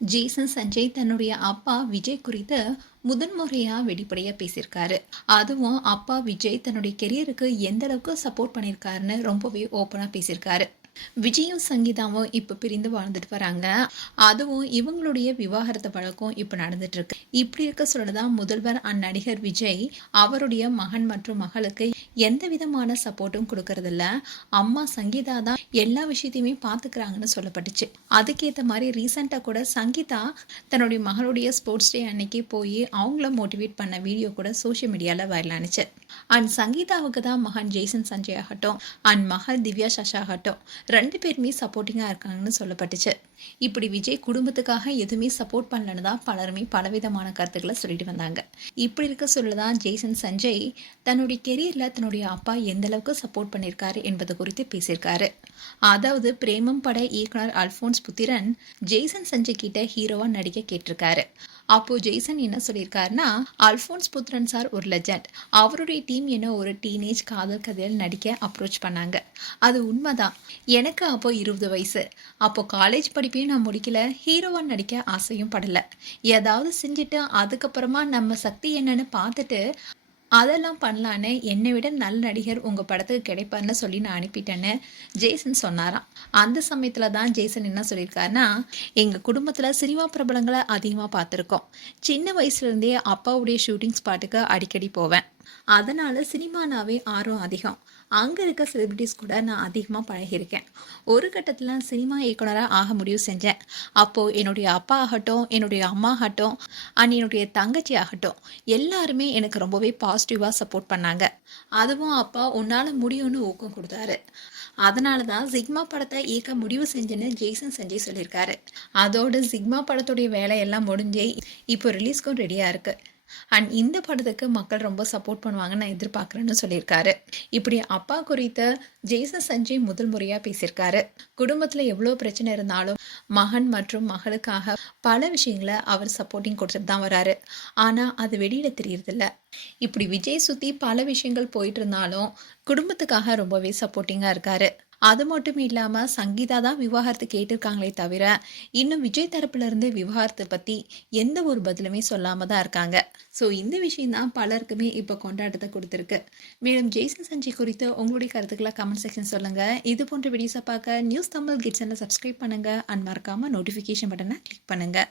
Jason Sanjay தன்னுடைய அப்பா விஜய் குறித்து முதன்முறையா வெளிப்படையா பேசியிருக்காரு. அதுவும் அப்பா விஜய் தன்னுடைய கெரியருக்கு எந்த அளவுக்கு சப்போர்ட் பண்ணியிருக்காருன்னு ரொம்பவே ஓப்பனா பேசியிருக்காரு. விஜயும் சங்கீதாவும் இப்ப பிரிந்து வாழ்ந்துட்டு வராங்க. அதுவும் இவங்களுடைய விவாகரத்து வழக்கம் இப்ப நடந்துட்டு இருக்கு. இப்படி இருக்க சொல்லதான் முதல்வர் அந்நடிகர் விஜய் அவருடைய மகன் மற்றும் மகளுக்கு எந்த விதமான சப்போர்ட்டும் கொடுக்கறதில்ல. அம்மா சங்கீதா தான் எல்லா விஷயத்தையுமே பாத்துக்கிறாங்கன்னு சொல்லப்பட்டுச்சு. அதுக்கேற்ற மாதிரி ரீசெண்டா கூட சங்கீதா தன்னுடைய மகளுடைய ஸ்போர்ட்ஸ் டே அன்னைக்கு போய் அவங்கள மோட்டிவேட் பண்ண வீடியோ கூட சோசியல் மீடியால வைரல் ஆனிச்சு. அண்ட் சங்கீதாவுக்கு தான் மகன் ஜேசன் சஞ்சய் ஆகட்டும் அண்ட் மகள் திவ்யா சஷா ஆகட்டும் 2 பேருமே சப்போர்ட்டிங்காக இருக்காங்கன்னு சொல்லப்பட்டுச்சு. இப்படி விஜய் குடும்பத்துக்காக எதுவுமே சப்போர்ட் பண்ணலன்னு தான் பலருமே பலவிதமான கருத்துக்களை சொல்லிட்டு வந்தாங்க. இப்படி இருக்க சொல்லதான் ஜேசன் சஞ்சய் தன்னுடைய கெரியரில் தன்னுடைய அப்பா எந்த அளவுக்கு சப்போர்ட் பண்ணியிருக்காரு என்பது குறித்து பேசியிருக்காரு. அதாவது பிரேமம் பட இயக்குனர் அல்போன்ஸ் புத்திரன் ஜேசன் சஞ்சய் கிட்ட ஹீரோவா நடிக்க கேட்டிருக்காரு. அப்போ ஜெய்சன் என்ன சொல்லியிருக்காருன்னா, அல்போன்ஸ் புத்திரன் சார் ஒரு லெஜண்ட். அவருடைய டீம் என்ன ஒரு டீனேஜ் காதல் கதையில் நடிக்க அப்ரோச் பண்ணாங்க. அது உண்மைதான். எனக்கு அப்போ 20 வயசு. அப்போ காலேஜ் படிப்பையும் நான் முடிக்கல, ஹீரோவா நடிக்க ஆசையும் படல. ஏதாவது செஞ்சுட்டு அதுக்கப்புறமா நம்ம சக்தி என்னன்னு பார்த்துட்டு அதெல்லாம் பண்ணலான்னு என்னை விட நல்ல நடிகர் உங்கள் படத்துக்கு கிடைப்பார்னு சொல்லி நான் அனுப்பிட்டேன்னு ஜேசன் சொன்னாராம். அந்த சமயத்தில் தான் ஜேசன் என்ன சொல்லியிருக்காருன்னா, எங்கள் குடும்பத்தில் சினிமா பிரபலங்களை அதிகமாக பார்த்துருக்கோம். சின்ன வயசுலேருந்தே அப்பாவுடைய ஷூட்டிங் ஸ்பாட்டுக்கு அடிக்கடி போவேன். அதனால் சினிமானாவே ஆர்வம் அதிகம். அங்கே இருக்க செலிபிரிட்டிஸ் கூட நான் அதிகமாக பழகியிருக்கேன். ஒரு கட்டத்தில் சினிமா இயக்குனராக ஆக முடிவு செஞ்சேன். அப்போது என்னுடைய அப்பா ஆகட்டும், என்னுடைய அம்மா ஆகட்டும் அண்ட் என்னுடைய தங்கச்சி ஆகட்டும் எல்லாருமே எனக்கு ரொம்பவே பாசிட்டிவாக சப்போர்ட் பண்ணாங்க. அதுவும் அப்பா உன்னால் முடியும்னு ஊக்கம் கொடுத்தாரு. அதனால தான் சிக்மா படத்தை இயக்க முடிவு செஞ்சேன்னு ஜேசன் சஞ்சய் சொல்லியிருக்காரு. அதோடு சிக்மா படத்துடைய வேலையெல்லாம் முடிஞ்சே இப்போ ரிலீஸ்க்கும் ரெடியாக இருக்குது. அண்ட் இந்த படத்துக்கு மக்கள் ரொம்ப சப்போர்ட் பண்ணுவாங்கன்னு நான் எதிர்பார்க்குறேன்னு சொல்லியிருக்காரு. இப்படி அப்பா குறித்த ஜேசன் சஞ்சய் முதல் முறையாக பேசியிருக்காரு. குடும்பத்தில் எவ்வளோ பிரச்சனை இருந்தாலும் மகன் மற்றும் மகளுக்காக பல விஷயங்களை அவர் சப்போர்ட்டிங் கொடுத்துட்டு தான் வராரு. ஆனால் அது வெளியில் தெரியறதில்ல. இப்படி விஜய் சுற்றி பல விஷயங்கள் போயிட்டு இருந்தாலும் குடும்பத்துக்காக ரொம்பவே சப்போர்ட்டிங்காக இருக்காரு. அது மட்டும் இல்லாமல் சங்கீதா தான் விவாகரத்து கேட்டிருக்காங்களே தவிர இன்னும் விஜய் தரப்புல இருந்து விவாகரத்தை பற்றி எந்த ஒரு பதிலுமே சொல்லாமல் தான் இருக்காங்க. ஸோ இந்த விஷயம் தான் பலருக்குமே இப்போ கொண்டாட்டத்தை கொடுத்துருக்கு. மேலும் ஜேசன் சஞ்சய் குறித்து உங்களுடைய கருத்துக்களை கமெண்ட் செக்ஷன் சொல்லுங்கள். இது போன்ற வீடியோஸை பார்க்க நியூஸ் தமிழ் கிட்ஸ் சேனலை சப்ஸ்கிரைப் பண்ணுங்கள் அண்ட் மறக்காமல் நோட்டிஃபிகேஷன் பட்டனை கிளிக் பண்ணுங்கள்.